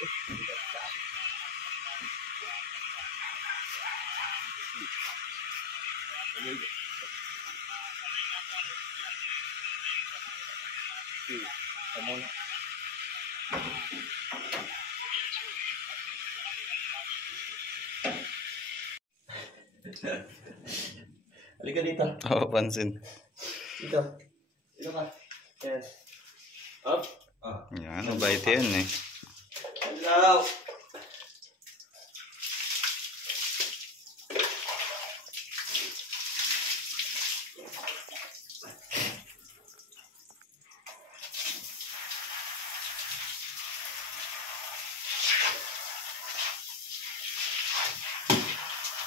Kamu na. Halika dito. Oo, pansin. Dito. Dito ka. Yes. Up. Yan, mabait yan eh. Hello.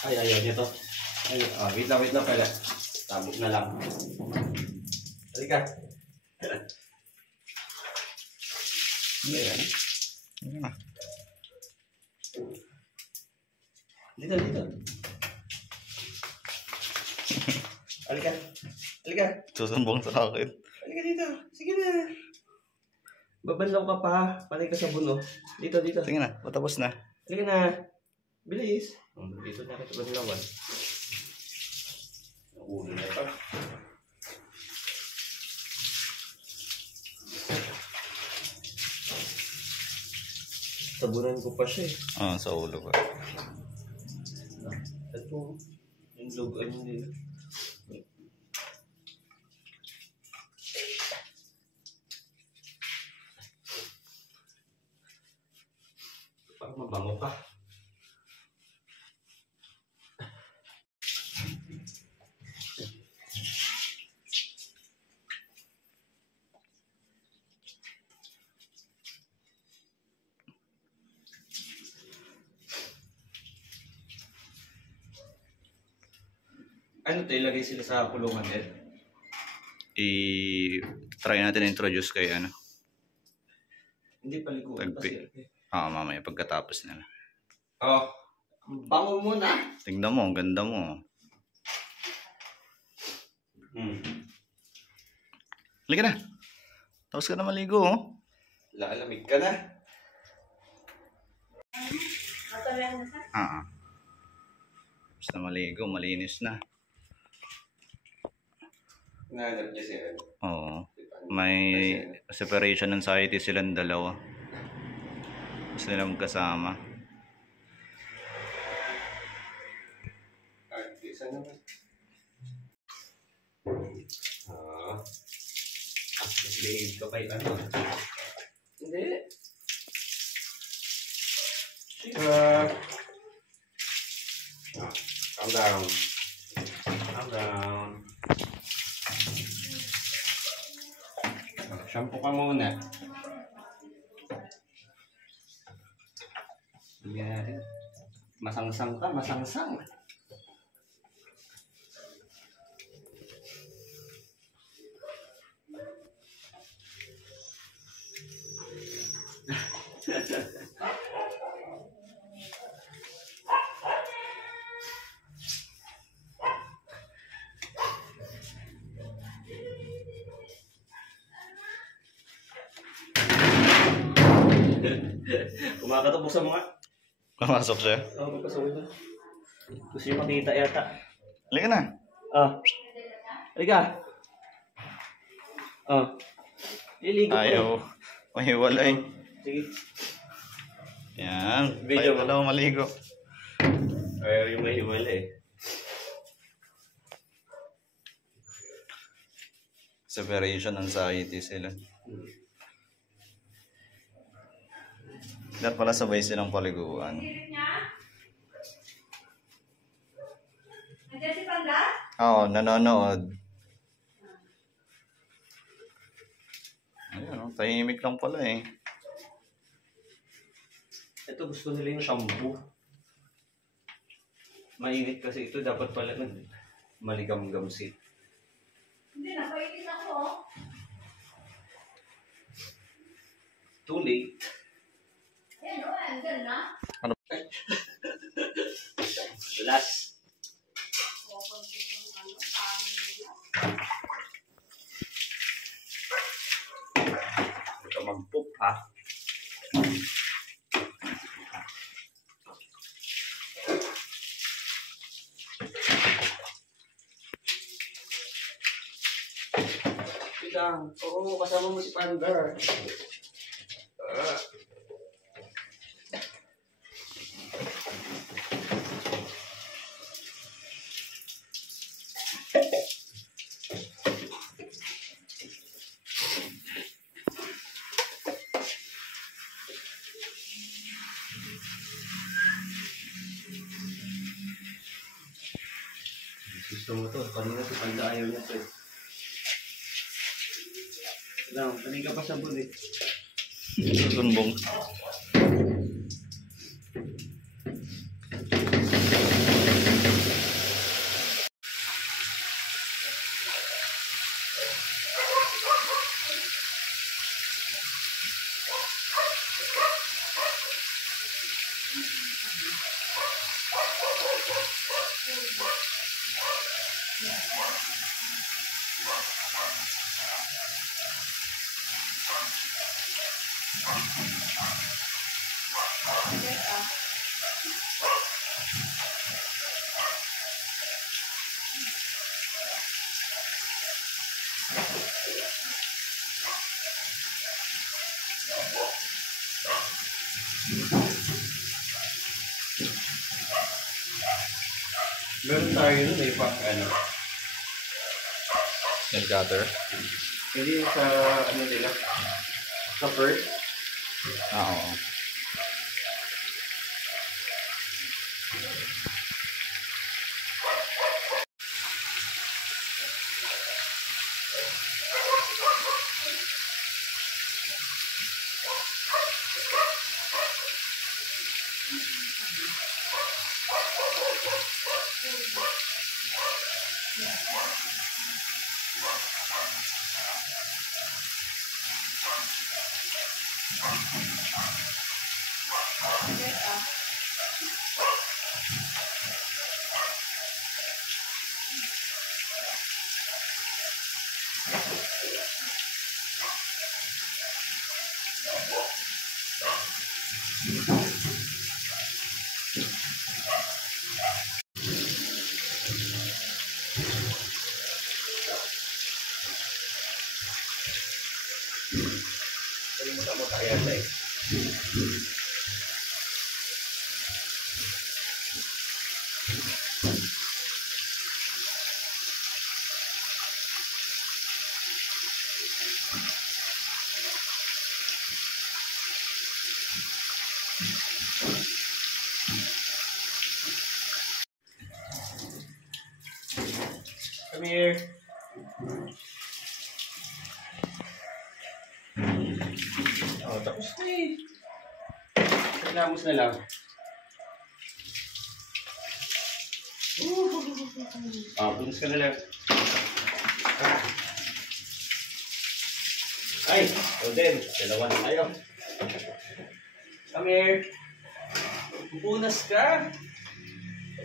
Ay, ayaw niya to. Ay, wait lang pala. Tabok na lang. Halika. Ayan. Dito. Halika. Halika. Susumbong sa akin. Halika dito. Sige na. Babanlaw ka pa. Panay ka sa buno. Dito. Sige na, patapos na. Halika na. Bilis. Dito na kita banlawan. Ulo na pa. Sabunan ko pa siya eh. Oo, sa ulo ko. Ito. Yung logoan nila. Parang mabango ka. Ano ito? Ilagay sila sa kulungan din? Try natin introduce kay ano. Hindi paliguan Tagpi. kasi. Mamaya pagkatapos nila. Oh, bango muna. Tingnan mo, ang ganda mo. Halika na. Tapos ka na maligo, oh. Lalamig ka na. Tapos na maligo, malinis na. Nahanap niya siya. Oo. May separation anxiety silang dalawa. Gusto nila magkasama. Isa naman. Behave ka pa ano? Hindi. Calm down. Calm down. Shampoo ka muna. Yan. Masangsang ka, masangsang. Kumakatok sa mga. Pumasok siya. Oo, magpasawid na. Gusto niyo makita yata. Halika na. Halika. Liligo ko. Ayaw. Mahiwalay. Sige. Yan. Video Ayaw dalawa maligo. Ayaw yung mahiwalay. Separation anxiety sila. Dapat pala sabay silang paliguan. Nandiyan si Panda? Oo, nanonood. Ayun, tahimik lang pala eh. Ito gusto nila yung shampoo. Mainit kasi ito. Dapat pala maligam-gamsit. Hindi, napainit ako. Too late. Ayan o, andyan na. Ano? Last. Ito mag-poop ha. lang. Oo, kasama mo si Panda. Gusto mo to. Kanina si Panda ayaw niya to eh. Lang, kanina pa sa bulit. Sumbong. Meron tayo nun eh, pang ano. Nail cutter. Hindi yung sa ano nila. Sa first. Oo. Kalimutan mo tayo yata eh. Come here. Oh, tapos na eh. Reklamos na lang. Pulis ka na lang. Ay, Odin, dalawa na tayo. Come here. Pupunas ka.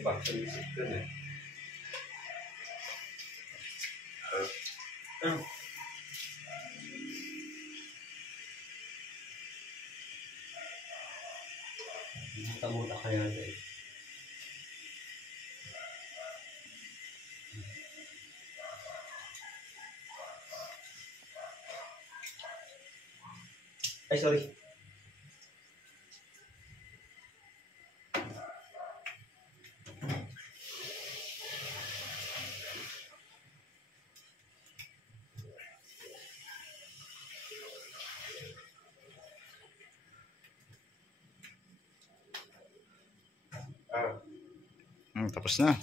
Aba, panisip ka na. Muta-muta kaya dahil. Ay, sorry. Tapos na.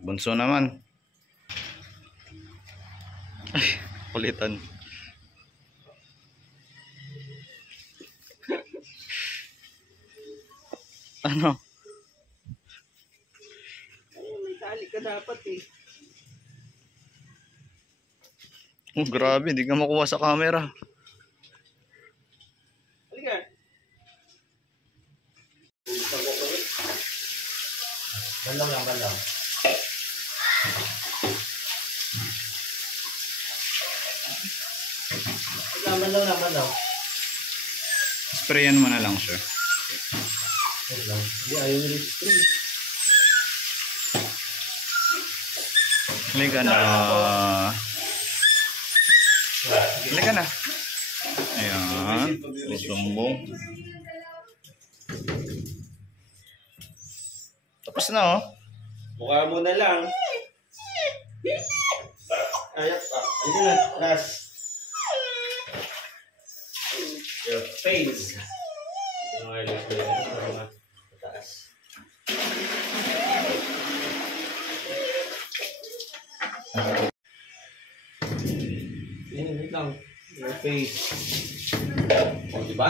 Bunso naman. Ay, kulitan. Ano? May tali ka dapat eh. Oh, grabe, hindi ka makuha sa camera. Halika. Banlaw lang, banlaw. Banlaw lang, banlaw. Sprayan mo na lang siya. Wait lang. Hindi, ayaw nila spray. Halika na. Halika na. Ayan. Susumbong. Tapos na oh. Mukha mo na lang. Ayan pa. Ayun na. Last. Your face. Ito mga ilang mga mataas. Wait lang. Your face. O, diba?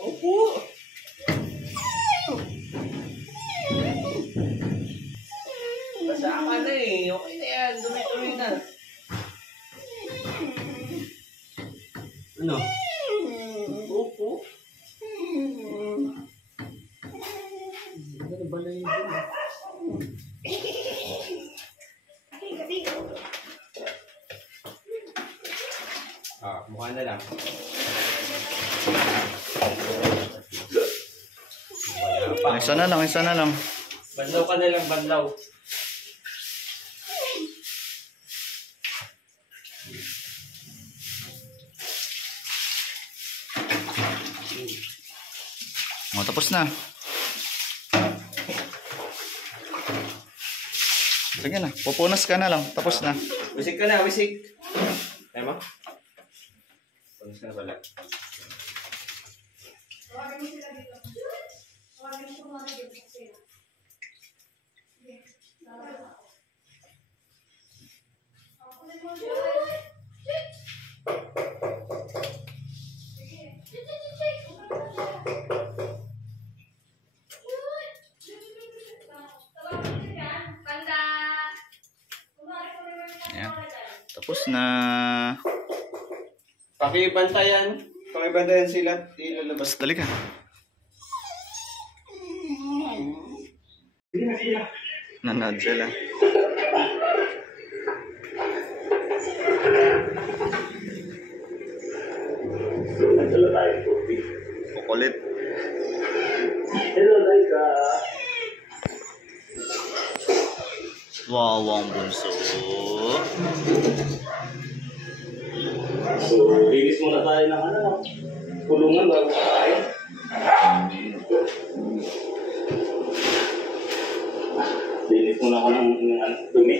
Opo. Kasama na eh. Okay na yan. Dumi-dumi na. Ano? Opo. Ano ba na yun? Mukha na lang. Wala pa. Isa na lang, isa na lang. Banlaw ka na lang, banlaw. O, tapos na. Sige na, pupunas ka na lang. Tapos na. Wisik ka na, wisik. Kaya mo? Punas ka na pala. Tawagin mo sila dito. Tawagin mo mga dito sila. Sige. Tawagin mo ako. Ako na mo siya. Ayan. Tapos na. Pakibantayan. Pakibantayan sila. Ilalabas. Dali ka. Nanood sila. Kukulit. Hello, Laika. Wow, ang bunso. So, linis muna tayo ng kulungan bago tayo. Linis muna ako ng dumi.